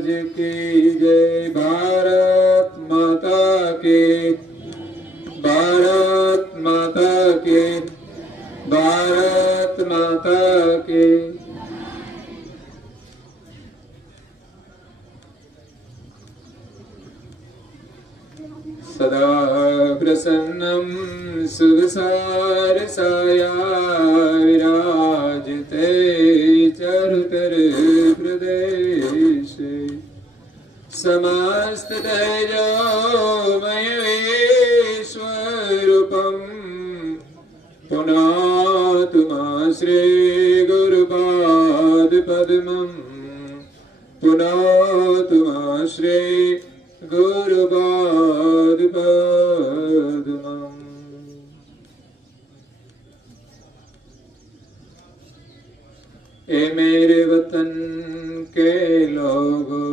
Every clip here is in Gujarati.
महाराज की जय। भारत माता की, भारत माता की, भारत माता की। सदा प्रसन्नं सुविसारसाया विराजते चरुतर प्रदेशे। समस्त तेजोमय विश्वरूपं पुनातु मां श्री गुरुपाद पद्मं। पुनातु मां श्री गुरुपाद पद्मम्। ए मेरे वतन के लोगों,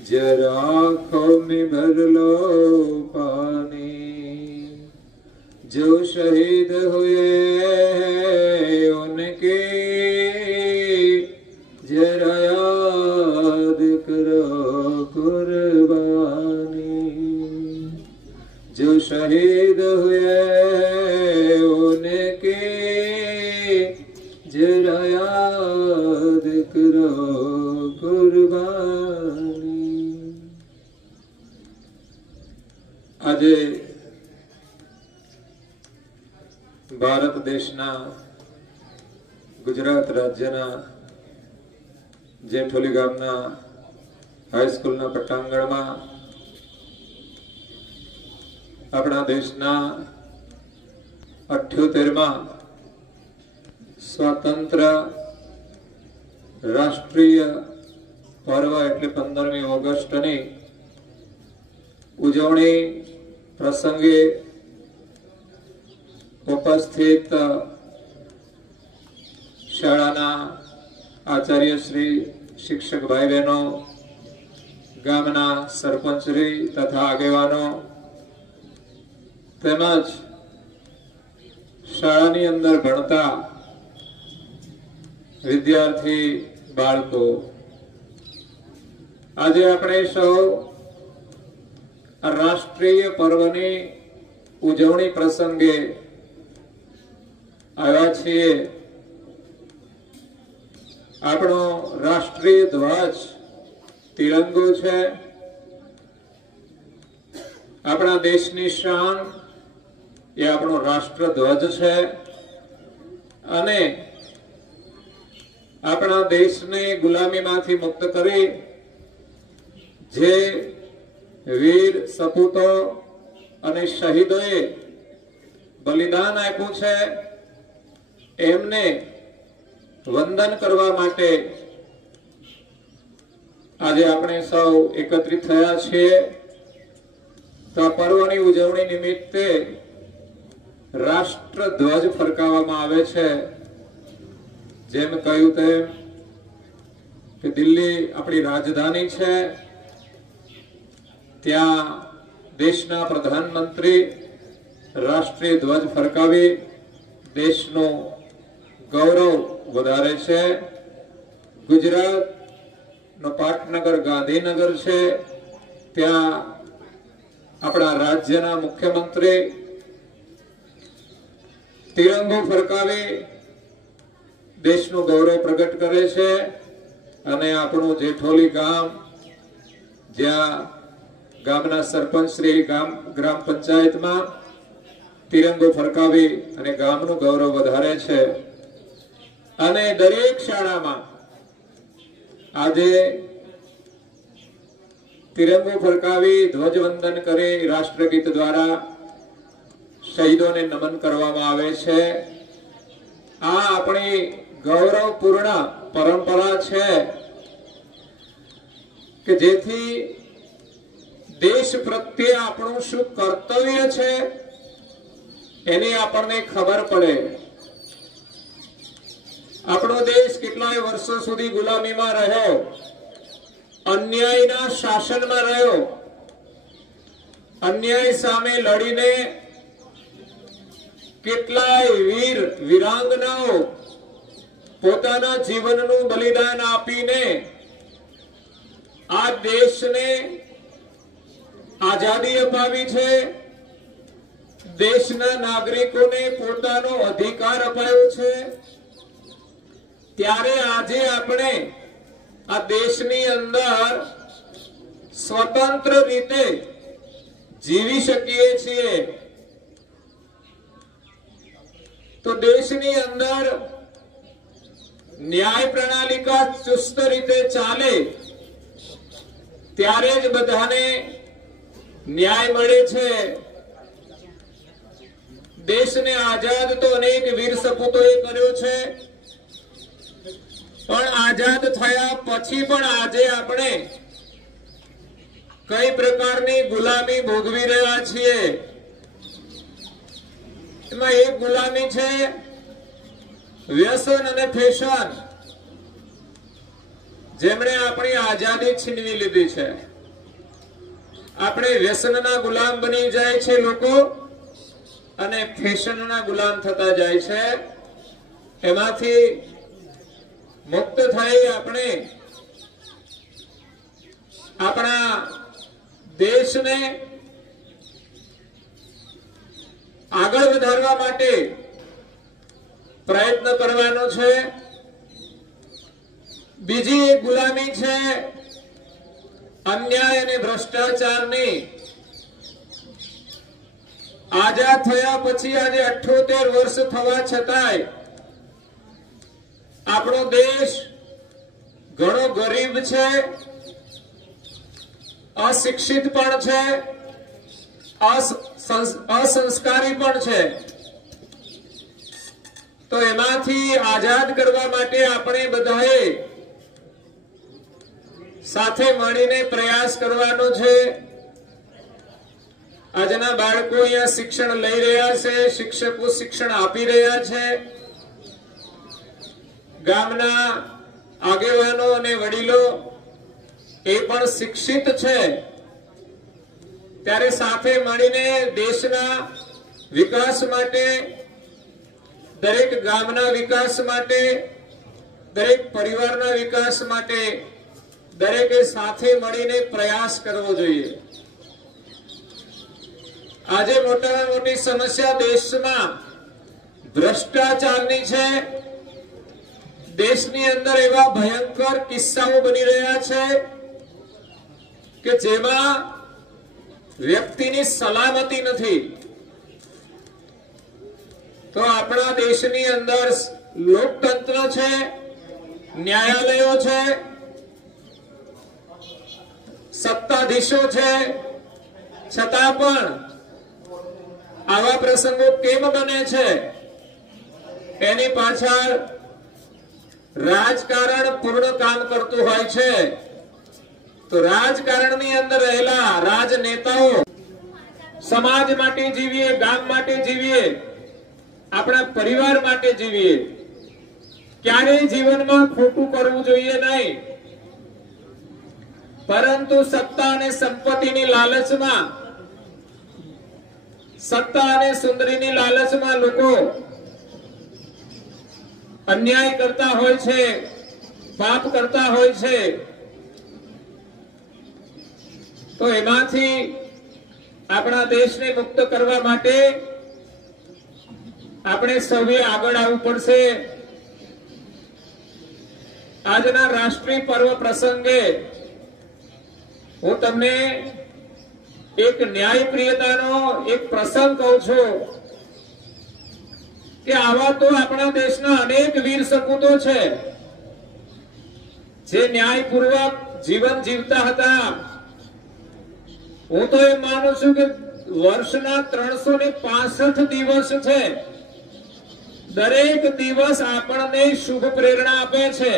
जरा आँखों में भर लो पानी। जो शहीद हुए उनकी जरा याद करो कुर्बानी। जो शहीद हुए उनकी जरा याद करो कुर्बानी। આજે ભારત દેશના ગુજરાત રાજ્યના જેઠોલી ગામના હાઈસ્કૂલના પટાંગણમાં આપણા દેશના 78મા સ્વતંત્ર રાષ્ટ્રીય પર્વ એટલે 15મી ઓગસ્ટની ઉજવણી પ્રસંગે ઉપસ્થિત શાળાના આચાર્યશ્રી, શિક્ષક ભાઈ બહેનો, ગામના સરપંચશ્રી તથા આગેવાનો તેમજ શાળાની અંદર ભણતા વિદ્યાર્થી બાળકો, આજે આપણે સૌ રાષ્ટ્રીય પર્વની ઉજવણી પ્રસંગે આવ્યા છીએ। આપણો રાષ્ટ્રીય ધ્વજ તિરંગો છે। આપણા દેશની શાન એ આપણો રાષ્ટ્રધ્વજ છે અને આપણા દેશને ગુલામીમાંથી મુક્ત કરી જે વીર સપૂતો અને શહીદોએ બલિદાન આપ્યું છે એમને વંદન કરવા માટે આજે આપણે સૌ એકત્રિત થયા છીએ। તો આ પર્વની ઉજવણી નિમિત્તે રાષ્ટ્રધ્વજ ફરકાવવામાં આવે છે। જેમ કહ્યું તેમ કે દિલ્હી આપણી રાજધાની છે, ત્યાં દેશના પ્રધાનમંત્રી રાષ્ટ્રીય ધ્વજ ફરકાવી દેશનું ગૌરવ વધારે છે। ગુજરાતનો પાટનગર ગાંધીનગર છે, ત્યાં આપણા રાજ્યના મુખ્યમંત્રી તિરંગો ફરકાવી દેશનું ગૌરવ પ્રગટ કરે છે અને આપણું જેઠોલી ગામ, જ્યાં ગામના સરપંચ શ્રી ગ્રામ પંચાયતમાં તિરંગો ફરકાવી અને ગામનું ગૌરવ વધારે છે। અને દરેક શાળામાં આજે તિરંગો ફરકાવી ધ્વજવંદન કરી રાષ્ટ્રગીત દ્વારા શહીદોને નમન કરવામાં આવે છે। આ આપણી ગૌરવપૂર્ણ પરંપરા છે કે જેથી देश प्रत्ये આપણું શું કર્તવ્ય છે એની આપણને ખબર પડે। આપણો દેશ કેટલાય વર્ષો સુધી ગુલામીમાં રહ્યો, અન્યાયના શાસનમાં રહ્યો। अन्याय सामे लड़ीने કેટલાય વીર વીરાંગનાઓ પોતાના જીવનનું બલિદાન આપીને આ દેશને આઝાદી અપાવી છે, દેશના નાગરિકોને પોતાનો અધિકાર અપાયો છે, ત્યારે આજે આપણે આ દેશની અંદર સ્વતંત્ર રીતે જીવી શકીએ છીએ। તો દેશની અંદર ન્યાય પ્રણાલિકા ચુસ્ત રીતે ચાલે ત્યારે જ બધાને ન્યાય મળે છે। દેશને આઝાદ તો અનેક વીર સપૂતોએ કર્યો છે, પણ આઝાદ થયા પછી પણ આજે આપણે કઈ પ્રકારની ગુલામી ભોગવી રહ્યા છીએ। એમાં એક ગુલામી છે વ્યસન અને ફેશન, જેમણે આપણી આઝાદી છીનવી લીધી છે। આપણે વ્યસનના ગુલામ બની જાય છે લોકો, અને ફેશનના ગુલામ થતા જાય છે। એમાંથી મુક્ત થઈ આપણે આપણા દેશને આગળ વધારવા માટે પ્રયત્ન કરવાનો છે। બીજી એક ગુલામી છે અન્યાય અને ભ્રષ્ટાચારની। આઝાદ થયા પછી આજે 78 વર્ષ થવા છતાંય આપણો દેશ ઘણો ગરીબ છે, અશિક્ષિત પણ છે, અસંસ્કારી પણ છે। તો એમાંથી આઝાદ કરવા માટે આપણે બધાએ સાથે મળીને પ્રયાસ કરવાનો છે। આજના બાળકો અહીંયા શિક્ષણ લઈ રહ્યા છે, શિક્ષકો શિક્ષણ આપી રહ્યા છે, ગામના આગેવાનો અને વડીલો એ પણ શિક્ષિત છે। ત્યારે સાથે મળીને દેશના વિકાસ માટે, દરેક ગામના વિકાસ માટે, દરેક પરિવારના વિકાસ માટે દરેકે સાથે મળીને પ્રયાસ કરવો જોઈએ। આજે મોટામાં મોટી સમસ્યા દેશમાં ભ્રષ્ટાચારની છે। દેશની અંદર એવા ભયંકર કિસ્સાઓ બની રહ્યા છે કે જેમાં વ્યક્તિની સલામતી નથી। તો આપણા દેશની અંદર લોકતંત્ર છે, ન્યાયાલયો છે, સત્તાધીશો છે, છતાં પણ આવા પ્રસંગો કેમ બને છે? એની પાછળ રાજકારણ પૂર્ણ કામ કરતું હોય છે। તો રાજકારણની અંદર રહેલા રાજનેતાઓ સમાજ માટે જીવીએ, ગામ માટે જીવીએ, આપણા પરિવાર માટે જીવીએ, ક્યારેય જીવનમાં ખોટું કરવું જોઈએ નહીં। પરંતુ સત્તા અને સંપત્તિની લાલચમાં, સત્તા અને સુંદરીની લાલચમાં લોકો અન્યાય કરતા હોય છે, પાપ કરતા હોય છે। તો એમાંથી આપણા દેશને મુક્ત કરવા માટે આપણે સૌએ આગળ આવવું પડશે। આજના રાષ્ટ્રીય પર્વ પ્રસંગે હું તમને એક ન્યાયપ્રિયતાનો એક પ્રસંગ કહું છું કે આવા તો આપણા દેશના અનેક વીર સપૂતો છે જે ન્યાયપૂર્વક જીવન જીવતા હતા। હું તો એમ માનું છું કે વર્ષના 365 દિવસ છે, દરેક દિવસ આપણને શુભ પ્રેરણા આપે છે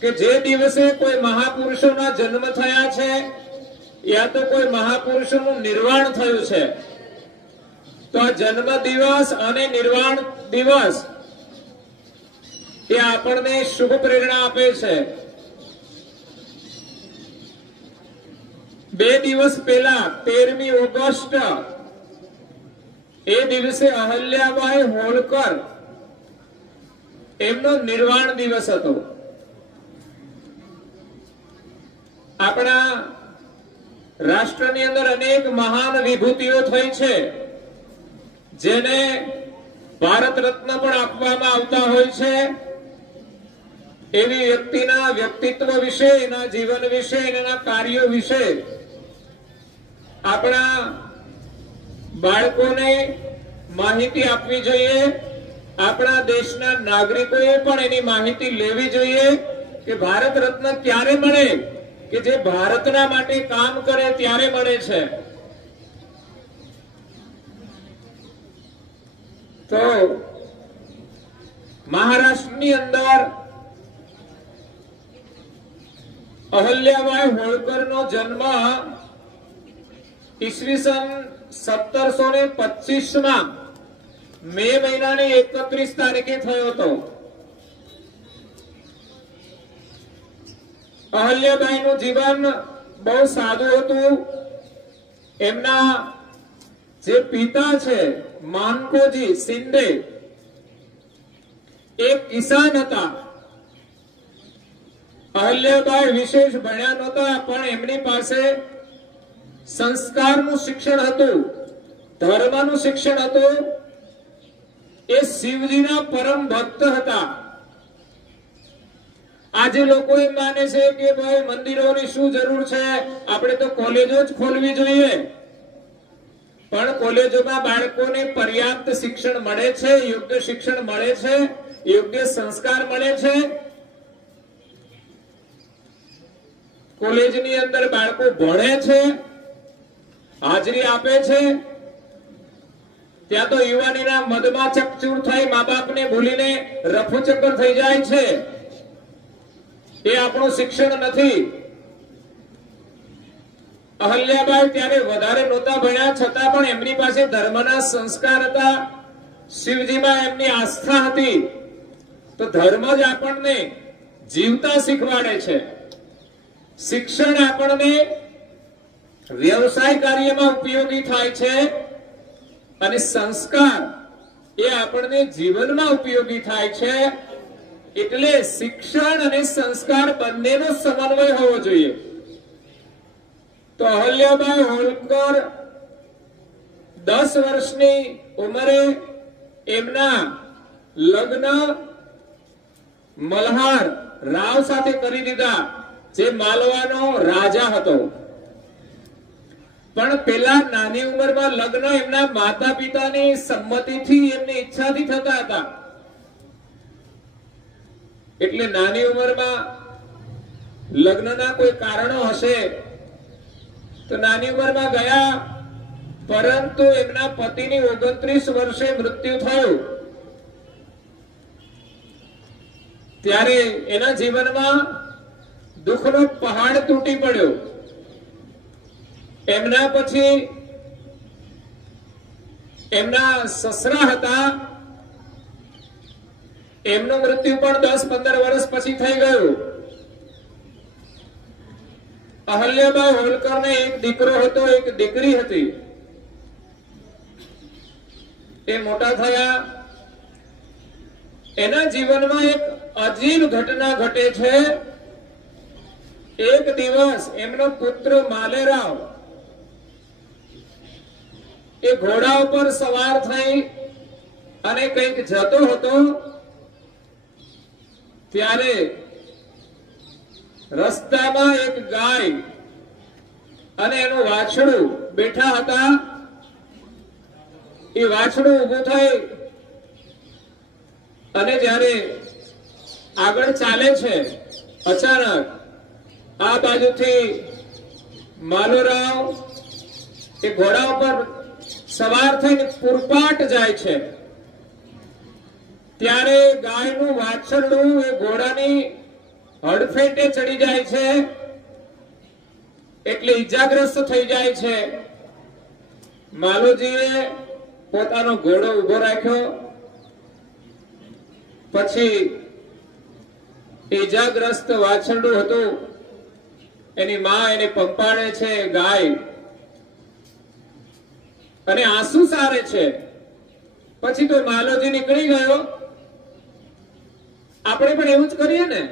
કે જે દિવસે કોઈ મહાપુરુષોના જન્મ થયા છે યા તો કોઈ મહાપુરુષોનું નિર્વાણ થયું છે, તો આ જન્મ દિવસ અને નિર્વાણ દિવસ એ આપણને શુભ પ્રેરણા આપે છે। 2 દિવસ પહેલા 13મી ઓગસ્ટ એ દિવસે અહલ્યાબાઈ હોળકર એમનો નિર્વાણ દિવસ હતો। આપણા રાષ્ટ્રની અંદર અનેક મહાન વિભૂતિઓ થઈ છે, જેને ભારત રત્ન પણ આપવામાં આવતા હોય છે. એવી વ્યક્તિના વ્યક્તિત્વ વિશે, એના જીવન વિશે, એના કાર્યો વિશે આપણા બાળકોને માહિતી આપવી જોઈએ. આપણા દેશના નાગરિકોએ પણ એની માહિતી લેવી જોઈએ કે ભારત રત્ન ક્યારે મળે, કે જે ભારતના માટે કામ કરે ત્યારે મળે છે. તો મહારાષ્ટ્રની અંદર અહલ્યાબાઈ હોળકરનો જન્મ ઈસવીસન 1725 મે મહિનાની 31 તારીખે થયો હતો. અહલ્યાબાઈનું જીવન બહુ સાદું હતું. એમના જે પિતા છે માનકોજી શિંદે, એક કિસાન હતા. અહલ્યાબાઈ વિશેષ ભણ્યા નહોતા, પણ એમની પાસે સંસ્કારનું શિક્ષણ હતું, ધર્મનું શિક્ષણ હતું. એ શિવજીના પરમ ભક્ત હતા. આજે લોકો એમ માને છે કે ભાઈ મંદિરોની શું જરૂર છે, આપણે તો કોલેજો જ ખોલવી જોઈએ. પણ કોલેજોમાં બાળકોને પર્યાપ્ત શિક્ષણ મળે છે, યોગ્ય શિક્ષણ મળે છે, યોગ્ય સંસ્કાર મળે છે. કોલેજની અંદર બાળકો ભણે છે, હાજરી આપે છે. ત્યાં તો યુવાનીના મદમાં ચકચૂર થઈ મા બાપને ભૂલીને રફુચક્કર થઈ જાય છે. એ આપણું શિક્ષણ નથી. અહલ્યાબાઈ ત્યારે વધારે નહોતા ભણ્યા, છતાં પણ એમની પાસે ધર્મના સંસ્કાર હતા, શિવજીમાં એમની આસ્થા હતી. તો ધર્મ જ આપણને જીવતા શીખવાડે છે. શિક્ષણ આપણને વ્યવસાય કાર્યમાં ઉપયોગી થાય છે, અને સંસ્કાર એ આપણને જીવનમાં ઉપયોગી થાય છે. એટલે શિક્ષણ અને સંસ્કાર બંનેનો સમન્વય હોવો જોઈએ. તો અહલ્યાબાઈ હોળકર 10 વર્ષની ઉંમરે એમના લગ્ન મલ્હાર રાવ સાથે કરી દીધા, જે માલવાનો રાજા હતો. પણ પેલા નાની ઉંમરમાં લગ્ન એમના માતા પિતાની સંમતિથી, એમની ઈચ્છાથી થતા હતા. એટલે નાની ઉંમરમાં લગ્નના કોઈ કારણો હશે તો નાની ઉંમરમાં ગયા, પરંતુ એમના પતિની 29 વર્ષે મૃત્યુ થયું. ત્યારે એના જીવનમાં દુઃખનો પહાડ તૂટી પડ્યો. એમના પછી એમના સસરા હતા, એમનું મૃત્યુ પણ 10-15 વર્ષ પછી થઈ ગયું. અહલ્યાબાઈ હોળકરને એક દીકરો હતો, એક દીકરી હતી. એ મોટા થયા. એના જીવનમાં એક અજીબ ઘટના ઘટે છે. એક દિવસ એમનો પુત્ર માલેરાવ એ ઘોડા ઉપર સવાર થઈ અને કંઈક જતો હતો. ત્યારે રસ્તામાં એક ગાય અને એનું વાછડું બેઠા હતા. એ વાછડું ઊભું થઈ અને જ્યારે આગળ ચાલે છે, અચાનક આ બાજુથી માલોરાવ એ ઘોડા ઉપર સવાર થઈને પૂરપાટ જાય છે. ત્યારે ગાયનું વાછરડું એ ઘોડાની હડફેટે ચડી જાય છે, એટલે ઈજાગ્રસ્ત થઈ જાય છે. માલોજીએ પોતાનો ઘોડો ઉભો રાખ્યો. પછી ઈજાગ્રસ્ત વાછરડું હતું, એની માં એને પંપાળે છે, ગાય, અને આંસુ સારે છે. પછી તો માલોજી નીકળી ગયો. આપણે પણ એવું જ કરીએ ને.